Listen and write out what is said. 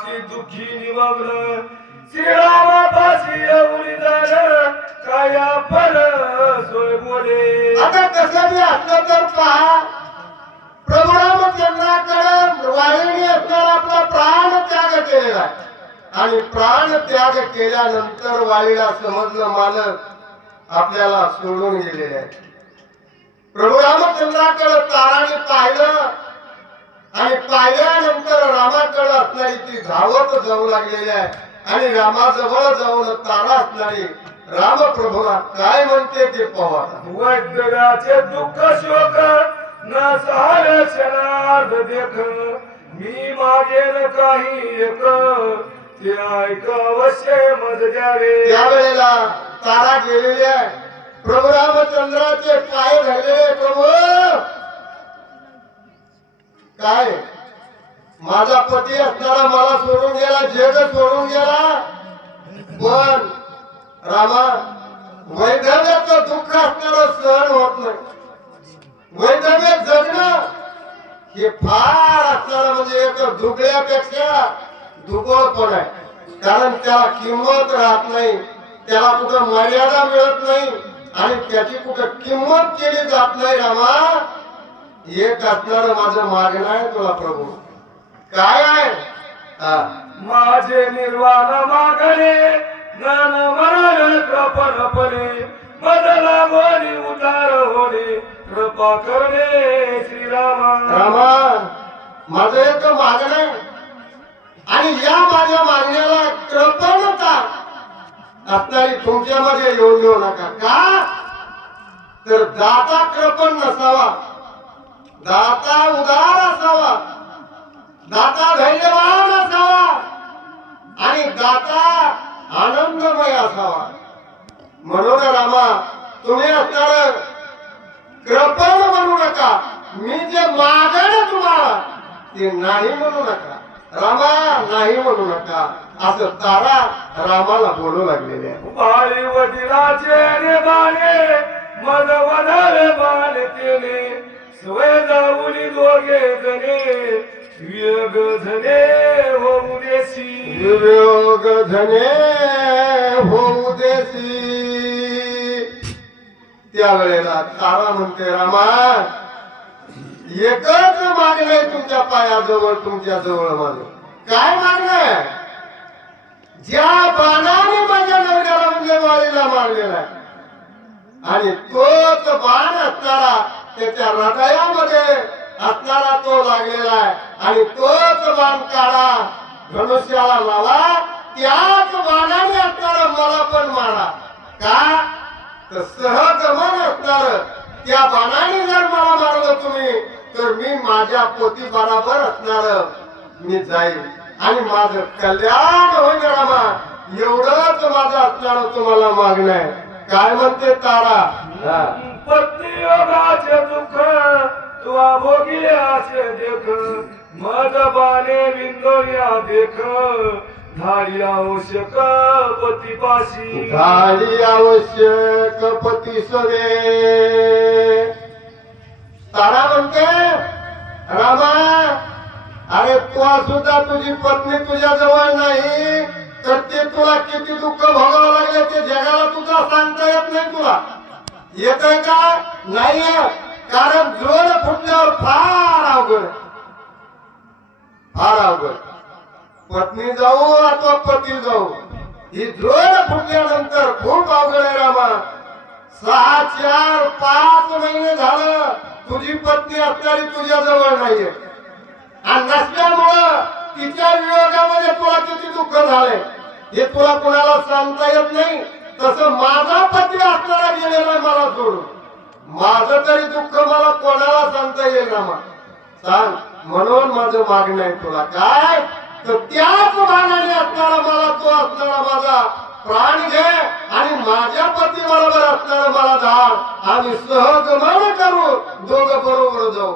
अति दुःखी निमग्न श्रीरामापाशी येऊन जाण काय आपण सोय बोले. आता कसं बी असलं तर पहा, प्रभू रामचंद्राकडे वाळीने असणारा आपला प्राण त्याग केलेला आहे आणि प्राण त्याग केल्यानंतर वाळीला समजलं मालक आपल्याला सोडून गेलेले आहे. प्रभू रामचंद्राकडे ताराने पाहिलं आणि पाहिल्यानंतर रामाकडे असणारी ती धावत जाऊ लागलेली आहे आणि रामाजवळ जाऊन तारा असणारी रामप्रभूला काय म्हणते ते पाहू. वैद्याचे दुःख शोक न सहाय क्षणार्ध देख मी मागेन काही एक ते ऐक अवश्य मज द्यावे. त्यावेळेला तारा गेलेली आहे. प्रभू रामचंद्राचे पाय धरलेले. प्रभू काय माझा पती असणारा मला सोडून गेला, जग सोडून गेला, पण रामा वैधव्याचं दुःख असणारं सहन होत नाही. वैधव्य जगणं हे फार असणारं म्हणजे एक दुबळ्यापेक्षा दुबळपण आहे. कारण त्याला किंमत राहत नाही, त्याला कुठं मर्यादा मिळत नाही आणि त्याची कुठं किंमत केली जात नाही. रामा एक असणारं माझं मागणं आहे तुला प्रभू. काय आहे? माझे निर्वाण मागणे ज्ञान मरण कृपणपणे मज लागोनी उतार होणे कृपा करणे श्रीरामा. रामा माझं एक मागणं आहे आणि या माझ्या मागण्याला कृपणता असणारी तुमच्यामध्ये येऊन देऊ नका. का तर दाता कृपण नसावा, दाता उदार असावा, दाता धैर्यवान असावा आणि दाता आनंदमय असावा. म्हणून रामा तुम्ही असणार कृपण म्हणू नका. मी जे मागणं तुम्हाला ते नाही म्हणू नका. रामा नाही म्हणू नका असं तारा रामाला बोलू लागलेले आहे. बाळी वडिलाचे बाणे मज वधारे बाण केले स्वय जाऊनी दोघे जणे वियोग धने होऊ देसी. वियोग धने होऊ देसी. त्यावेळेला तारा म्हणते रामा एकच मागणं आहे तुमच्या पायाजवळ, तुमच्या जवळ माझं. काय मागणं आहे? ज्या बाणाने माझ्या नवऱ्याला म्हणजे वाळीला मारलेला आहे आणि तोच बाण असणारा त्याच्या हृदयामध्ये असणारा तो लागलेला आहे आणि तोच बाण काढा धनुष्याला लावा, त्याच बाणाने असणारा मला पण मारा. का तर सहगमन असणार त्या बाणाने जर मला मारलं तुम्ही तर मी माझ्या पोती बरोबर असणार मी जाईल आणि माझं कल्याण होईल. रामा एवढंच माझं असणार तुम्हाला मागणं आहे. काय म्हणते तारा? पत्नी योगाचे दुःख तुला भोगियाचे देख मज बाणे विंदोया देख धाडी आवश्यक पतीपाशी. धाडी आवश्यक पती सवे. तारा म्हणते रामा अरे तू सुद्धा तुझी पत्नी तुझ्या जवळ नाही तर ते तुला किती दुःख भोगावं लागले ते जगाला तुझा सांगता येत नाही. तुला येतंय का? नाही. कारण जोड फुटल्यावर फार अवघड, फार अवघड. पत्नी जाऊ अथवा पती जाऊ ही जोड फुटल्यानंतर खूप अवघड आहे. रामा 6, 4, 5 महिने झालं तुझी पत्नी असणारी तुझ्या जवळ नाहीये आणि नसल्यामुळं तिच्या वियोगामध्ये तुला किती दुःख झालंय हे तुला कुणाला सांगता येत नाही. तसं माझा पती असणारा गेलेला मला सोडून, माझं तरी दुःख मला कोणाला सांगता येईल. रामा सांग. म्हणून माझं मागणं आहे तुला काय तर त्याच मानाने असणारा मला तो असणारा माझा प्राण घे आणि माझ्या पती बरोबर असणारा मला धाड आणि सहगमन करू दोघं बरोबर जाऊ.